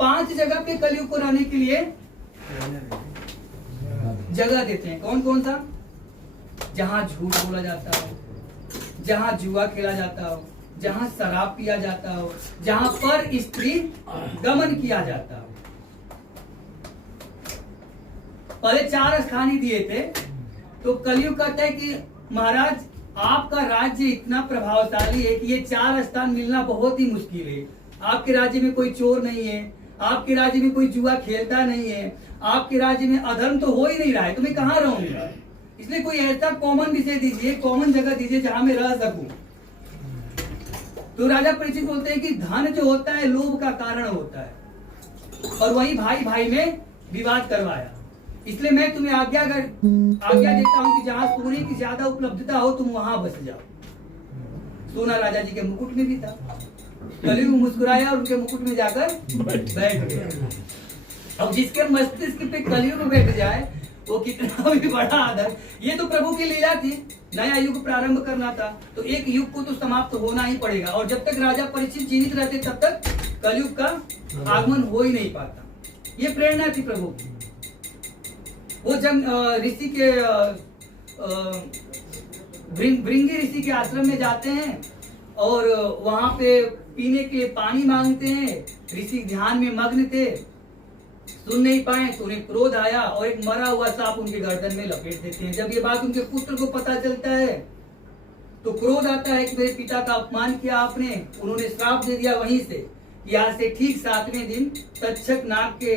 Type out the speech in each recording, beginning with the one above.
5 जगह पे कलयुग को रहने के लिए जगह देते हैं। कौन कौन सा? जहां झूठ बोला जाता हो, जहां जुआ खेला जाता हो, जहां शराब पिया जाता हो, जहां पर स्त्री दमन किया जाता हो। पहले 4 स्थान ही दिए थे। तो कलयुग कहता है कि महाराज आपका राज्य इतना प्रभावशाली है कि ये 4 स्थान मिलना बहुत ही मुश्किल है। आपके राज्य में कोई चोर नहीं है, आपके राज्य में कोई जुआ खेलता नहीं है, आपके राज्य में अधर्म तो हो ही नहीं रहा है, तो मैं कहाँ रहूंगा? इसलिए कोई ऐसा कॉमन विषय दीजिए, कॉमन जगह दीजिए जहां मैं रह सकूं। तो राजा परीक्षित बोलते हैं कि धन जो होता है लोभ का कारण होता है, और वही भाई भाई में विवाद करवाया। इसलिए मैं तुम्हें आज्ञा देता हूं कि जहां सोने की ज्यादा उपलब्धता हो तुम वहां बस जाओ। सोना राजा जी के मुकुट में भी था। कलयुग मुस्कुराया और उनके मुकुट में जाकर बैठ गया। अब जिसके मस्तिष्क पे कलयुग बैठ जाए वो कितना भी बड़ा आदर। ये तो प्रभु की लीला थी, नया युग प्रारंभ करना था, तो एक युग को तो समाप्त होना ही पड़ेगा। और जब तक राजा परीक्षित जीवित रहते तब तक कलयुग का आगमन हो ही नहीं पाता। ये प्रेरणा थी प्रभु की। वो जब ऋषि के भृंगी ऋषि के आश्रम में जाते हैं और वहां पे पीने के लिए पानी मांगते हैं। ऋषि ध्यान में मग्न थे, सुन नहीं पाए, तो उन्हें क्रोध आया और एक मरा हुआ सांप उनके गर्दन में लपेट देते हैं। जब ये बात उनके पुत्र को पता चलता है तो क्रोध आता है कि मेरे पिता का अपमान किया आपने। उन्होंने श्राप दे दिया वहीं से कि आज से ठीक 7वें दिन तक्षक नाग के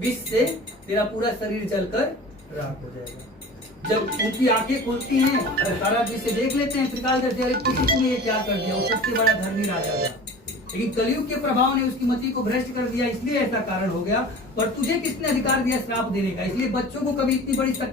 विष से तेरा पूरा शरीर जलकर राख हो जाएगा। जब उनकी आंखें खुलती हैं और सारा दृश्य देख लेते हैं, त्रिकाल करते हैं, अरे तूने ये क्या कर दिया? वो सबसे बड़ा धर्मी राजा था, लेकिन कलयुग के प्रभाव ने उसकी मति को भ्रष्ट कर दिया, इसलिए ऐसा कारण हो गया। पर तुझे किसने अधिकार दिया श्राप देने का? इसलिए बच्चों को कभी इतनी बड़ी शक्ति